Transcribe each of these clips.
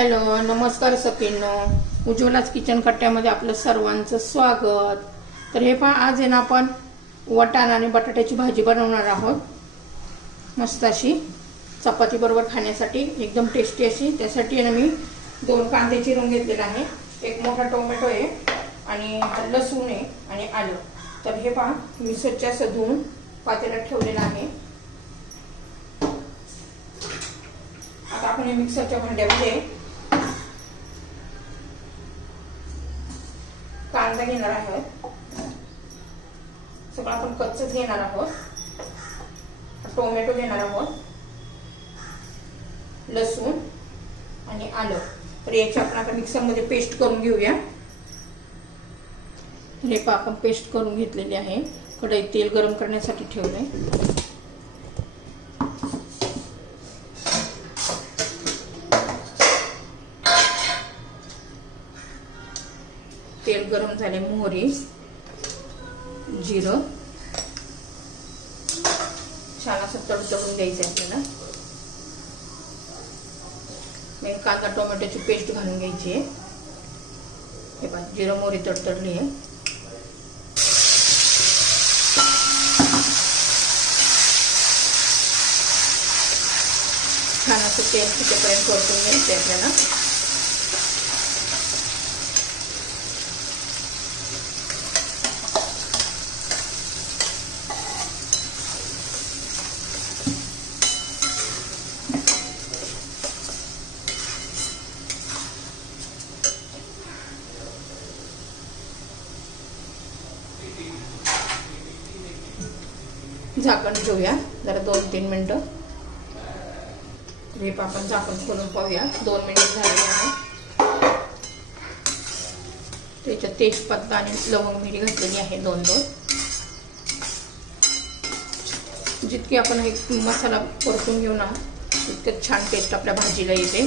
Hello नमस्कार सखींनो, उज्ज्वलाच kitchen कट्ट्यामध्ये आपलं सर्वांचं स्वागत। तर हे पहा, आज आहे ना आपण वाटाणा आणि बटाट्याची भाजी बनवणार आहोत। मस्त अशी चपाती बरोबर खाण्यासाठी एकदम टेस्टी अशी। त्यासाठी ना मी 2 कांदे चिरून घेतलेले आहे, एक मोठा टोमॅटो आहे आणि लसूण आहे आणि आलं। तर हे पहा, मी स्वच्छ असं धुवून पातेल्यात ठेवलेलं आहे। आता आपण हे मिक्सरच्या भांड्यामध्ये कांदा घेणार आहोत, सगळं आपण कच्चच घेणार आहोत। टोमॅटो घेणार आहोत, लसूण आणि आलं। तर याची आपण आता मिक्सर मध्ये पेस्ट करून घेऊया। हे पहा, आपण पेस्ट करून घेतलेली आहे। कढईत तेल गरम करण्यासाठी ठेवलंय। तेल गरम झाले, मोहरी, जिरं छान असं तडतडून द्यायचं आपल्याला। मी कांदा टोमॅटोची पेस्ट घालून घ्यायची आहे। हे पहा, जिरं मोहरी तडतडली आहे। छान असं तेल सुटेपर्यंत परतून घ्यायचं आपल्याला। झाकण ठेवूया जरा 2-3 मिनिटं। हे आपण झाकण खोलून पाहूया। 2 मिनिट झाले आहे। त्याच्यात तेजपत्ता आणि लवंग मिरी घातलेली आहे 2-2। जितके आपण हे मसाला परतून घेऊ ना, तितकं छान टेस्ट आपल्या भाजीला येते।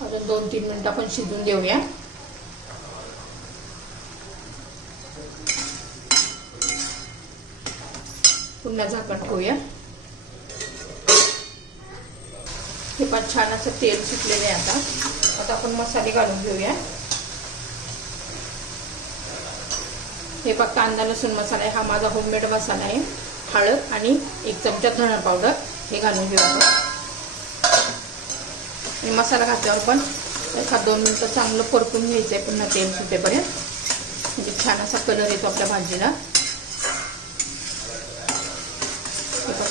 अजून 2-3 मिनिट आपण शिजून देऊया। पुन्हा झाकण ठेवूया। हे पण छान असं तेल सुटलेलं आहे। आता आपण मसाले घालून घेऊया। हे बघ, कांदा लसूण मसाला आहे, हा माझा होममेड मसाला आहे। हळद आणि 1 चमचा धना पावडर हे घालून घेऊया आपण। आणि मसाला घातल्यावर पण 1-2 मिनिटं चांगलं परतून घ्यायचं आहे, पुन्हा तेल सुटेपर्यंत, म्हणजे छान असा कलर येतो आपल्या भाजीला।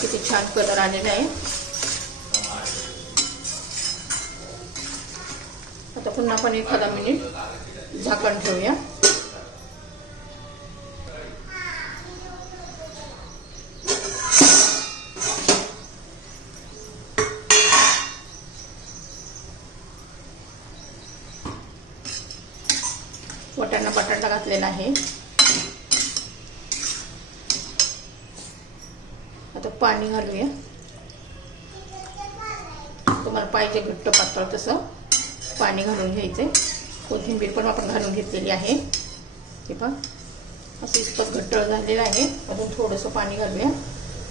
किती छान कलर आलेला आहे। आता पुन्हा आपण 1 मिनिट झाकण ठेवूया। वाटाणा बटाटा घातलेला आहे। आता पाणी घालूया। तुम्हाला पाहिजे घट्ट पातळ तसं पाणी घालून घ्यायचंय। कोथिंबीर पण आपण घालून घेतलेली आहे। हे पहा, असं इतकं घट्ट झालेलं आहे। अजून थोडंसं पाणी घालूया,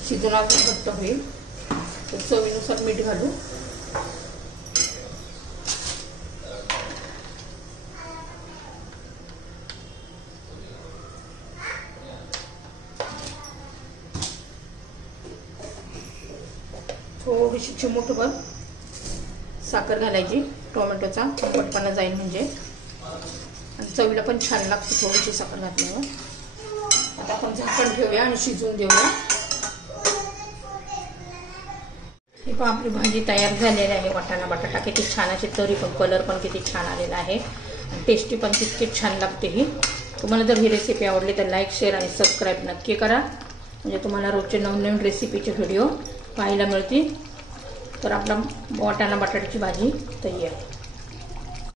शिजून अजून घट्ट होईल। तर चवीनुसार मीठ घालू। थोडीशी चिमूटभर साखर घालायची, टोमॅटोचा आंबटपणा जाईल म्हणजे, आणि चवीला पण छान लागते थोडीशी साखर घातल्यावर। आता आपण झाकण ठेवूया आणि शिजवून देऊया। ही पण आपली भाजी तयार झालेली आहे। वाटाणा बटाटा किती छान अशी तरी पण कलर पण किती छान आलेला आहे, टेस्टी पण तितकीच छान लागते ही। तुम्हाला जर ही रेसिपी आवडली तर लाईक, शेअर आणि सबस्क्राईब नक्की करा, म्हणजे तुम्हाला रोजचे नवनवीन रेसिपीचे व्हिडिओ पाहायला मिळतील। तर आपला वाटाणा बटाट्याची भाजी तयार।